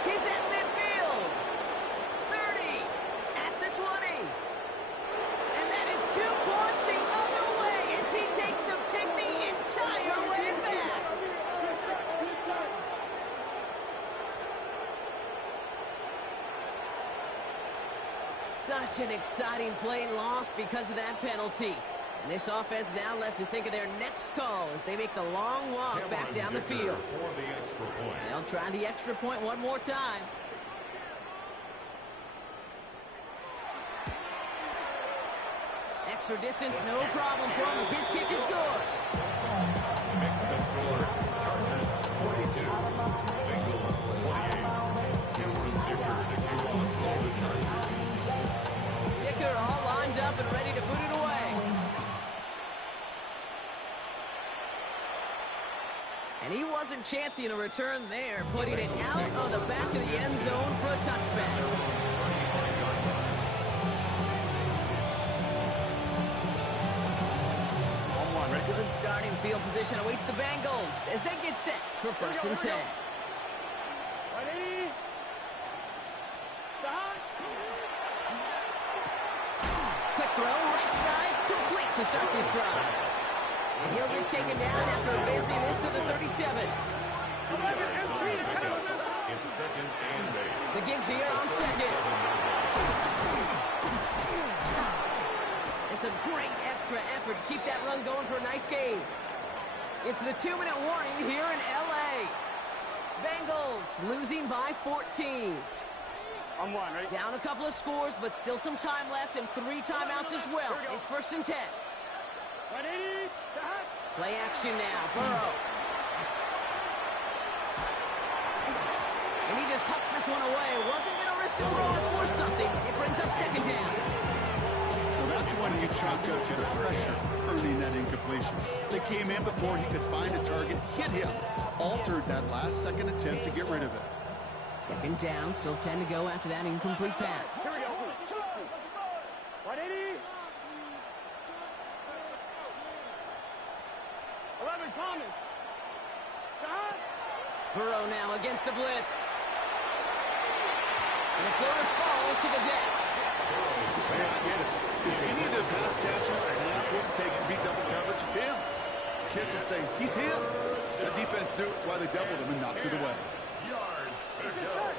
He's at midfield. 30 at the 20. And that is 2 points the other way as he takes the pick the entire way back. Such an exciting play lost because of that penalty. And this offense now left to think of their next call as they make the long walk back down the field. For the extra point. They'll try the extra point one more time. Extra distance, no problem for him as his kick is good. Makes the score. Chargers 42. Bengals 28. Cameron Dicker to kick off for the Chargers. Dicker all lined up and ready to boot it away. And he wasn't chancing a return there, putting it out on the back of the end zone for a touchback. Good starting field position awaits the Bengals as they get set for 1st and 10. Ready? Quick throw, right side, complete to start this drive. And he'll get taken down after advancing this to the 37. It's second and 8. The give here on second. It's a great extra effort to keep that run going for a nice gain. It's the 2-minute warning here in LA. Bengals losing by 14. I'm one, right? Down a couple of scores, but still some time left and 3 timeouts as well. It's 1st and 10. Ready? Play action now. Burrow. And he just hucks this one away. Wasn't going to risk a throw or force something. It brings up 2nd down. Well, that's one you chalk up to the pressure, earning that incompletion. They came in before he could find a target, hit him, altered that last-second attempt to get rid of it. 2nd down, still 10 to go after that incomplete pass. Here we go. 180. 11, Thomas. Stop. Burrow now against a blitz. And the floater falls to the deck. Hey, I get it. If any of their pass catchers have what it takes to beat double coverage, it's him. Kids would say, he's him. The defense knew it. That's why they doubled him and knocked it away. Yards to go.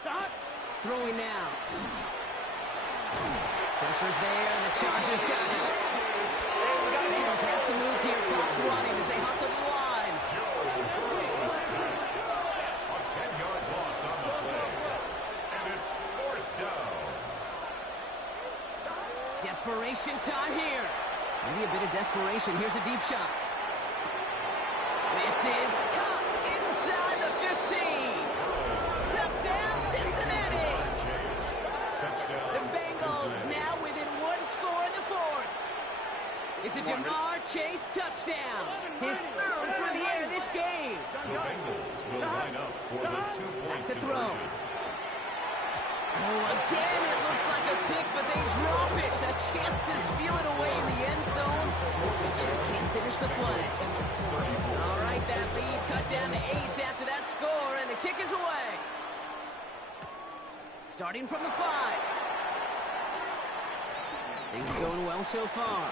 Stop. Throwing now. Pressure's there, and the Chargers got it. Bengals have to move here. Clock's running as they hustle the line. A 10-yard loss on the play. And it's 4th down. Desperation time here. Maybe a bit of desperation. Here's a deep shot. This is caught inside the 15. Touchdown, Cincinnati. The Bengals now within 1 score in the 4th. It's a Demar Chase touchdown. His 3rd for the air this game. The Bengals will line up for the 2-point Back to throw. conversion. Oh, again, it looks like a pick, but they drop it. A chance to steal it away in the end zone. They just can't finish the play. All right, that lead cut down to 8 after that score, and the kick is away. Starting from the 5. Things going well so far.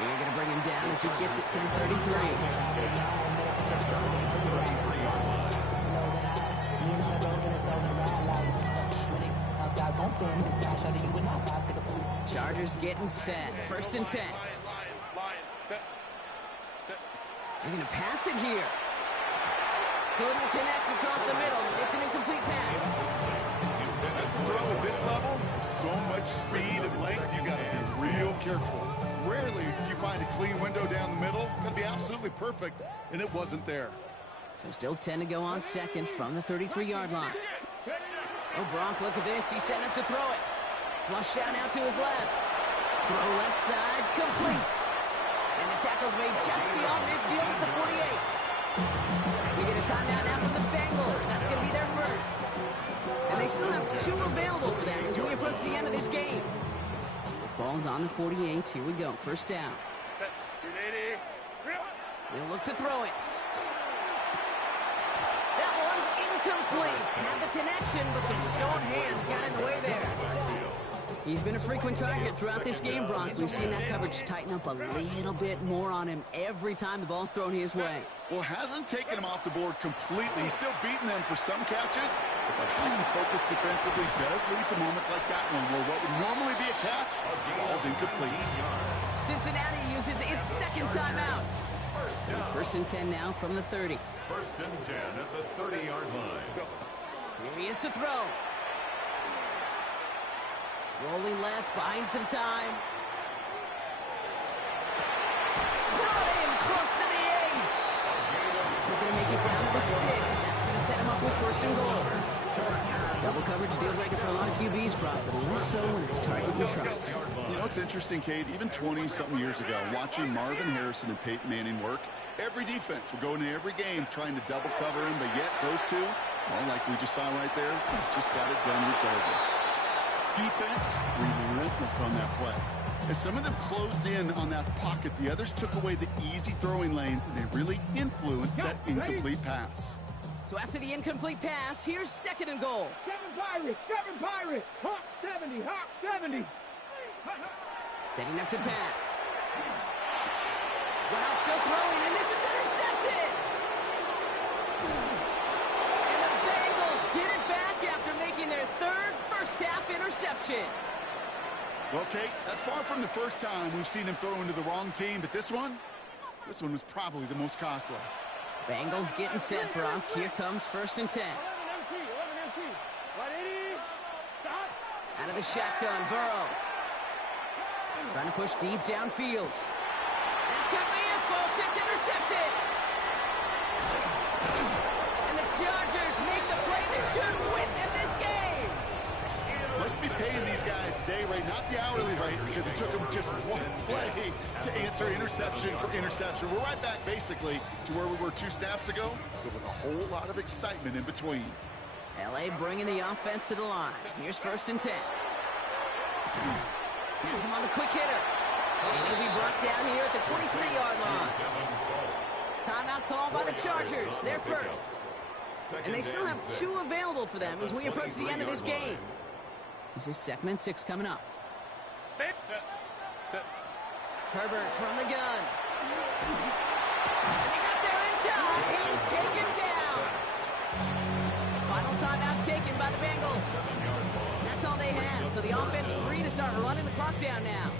We're going to bring him down as he gets it to the 33. Chargers getting set. 1st and 10. They're going to pass it here. Couldn't connect across the middle. It's an incomplete pass. That's a throw at this level. So much speed and length, you got to be real careful. Rarely do you find a clean window down the middle. Got to be absolutely perfect, and it wasn't there. So still 10 to go on second from the 33-yard line. Oh, Bronk, look at this. He's setting up to throw it. Flush down out to his left. Throw left side, complete. And the tackle's made just beyond midfield at the 48. We get a timeout now from the Bengals. That's going to be their first. And they still have 2 available for them as we approach the end of this game. The ball's on the 48. Here we go. 1st down. They'll look to throw it. That one's incomplete. Had the connection, but some stone hands got in the way there. He's been a frequent target throughout this game, Bronk. We've seen that coverage tighten up a little bit more on him every time the ball's thrown his way. Well, hasn't taken him off the board completely. He's still beating them for some catches, but the hyper focus defensively does lead to moments like that one where what would normally be a catch falls incomplete. Cincinnati uses its 2nd timeout. So 1st and 10 now from the 30. 1st and 10 at the 30-yard line. Here he is to throw. Rolling left, buying some time. Brought in close to the 8. This is going to make it down to the 6. That's going to set him up with 1st and goal. Double coverage deal breaker for a lot of QBs, Brock, but less so when it's target you trust. You know, it's interesting, Kate, even 20-something years ago, watching Marvin Harrison and Peyton Manning work, every defense would go into every game trying to double cover him, but yet those two, well, like we just saw right there, just got it done regardless. Defense, relentless on that play. As some of them closed in on that pocket, the others took away the easy throwing lanes, and they really influenced that incomplete pass. So after the incomplete pass, here's 2nd and goal. 7 Pirates, Hawk 70. Setting up to pass. Well, still throwing, and this is intercepted! And the Bengals get it back after making their 3rd first-half interception. Well, Kate, that's far from the first time we've seen him throw into the wrong team, but this one was probably the most costly. Bengals getting set, Brock. Here comes 1st and 10. 11 MT. Right 80. Stop. Out of the shotgun, Burrow. Trying to push deep downfield. That could be it, folks. It's intercepted. And the Chargers make the play that should win them this game. Must be paying these guys day rate, not the hourly rate, because it took them just one play to answer interception for interception. We're right back, basically, to where we were 2 snaps ago, but with a whole lot of excitement in between. L.A. bringing the offense to the line. Here's 1st and 10. Has him on the quick hitter. And he'll be brought down here at the 23-yard line. Timeout called by the Chargers. They're first. And they still have 2 available for them as we approach the end of this game. This is 2nd and 6 coming up. Herbert from the gun. And they got there in time. He's taken down. Final timeout taken by the Bengals. That's all they had, so the offense free to start running the clock down now.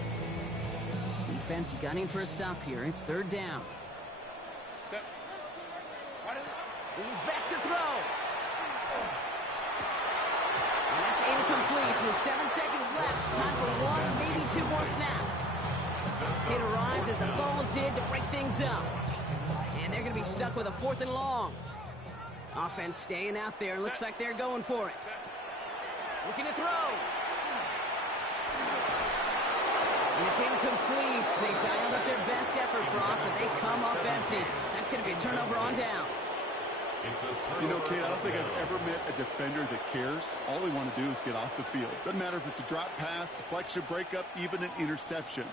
Defense gunning for a stop here. It's 3rd down. He's back to throw. And that's incomplete with 7 seconds left. Time for 1, maybe 2 more snaps. It arrived as the ball did to break things up. And they're going to be stuck with a 4th and long. Offense staying out there. Looks like they're going for it. Looking to throw. And it's incomplete. They dialed up their best effort, Brock, but they come up empty. That's going to be a turnover on downs. You know, Kate, I don't think I've ever met a defender that cares. All they want to do is get off the field. Doesn't matter if it's a drop pass, deflection, breakup, even an interception.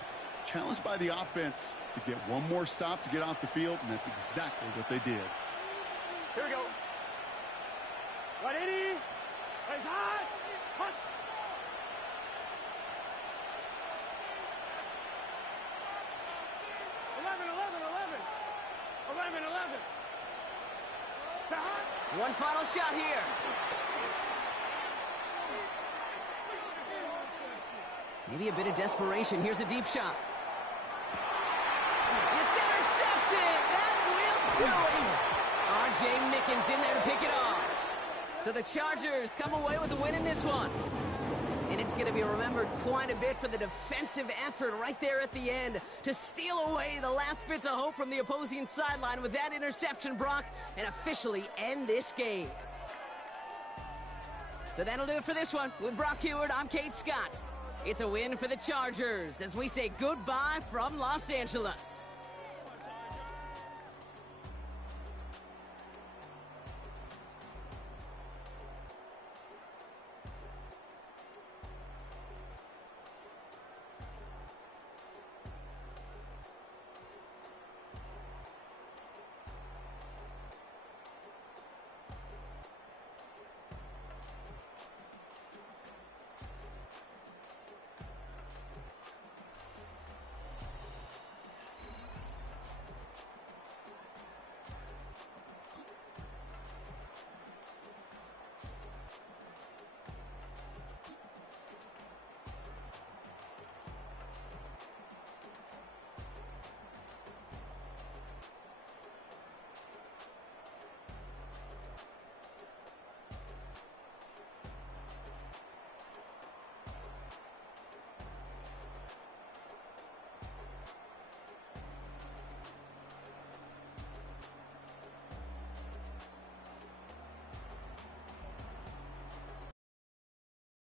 Challenged by the offense to get one more stop to get off the field, and that's exactly what they did. Here we go. Right 80. Right hot. Hot. One final shot here. Maybe a bit of desperation. Here's a deep shot. It's intercepted. That will do it. R.J. Mickens in there to pick it off. So the Chargers come away with the win in this one. And it's going to be remembered quite a bit for the defensive effort right there at the end to steal away the last bits of hope from the opposing sideline with that interception, Brock, and officially end this game. So that'll do it for this one. With Brock Heward, I'm Kate Scott. It's a win for the Chargers as we say goodbye from Los Angeles.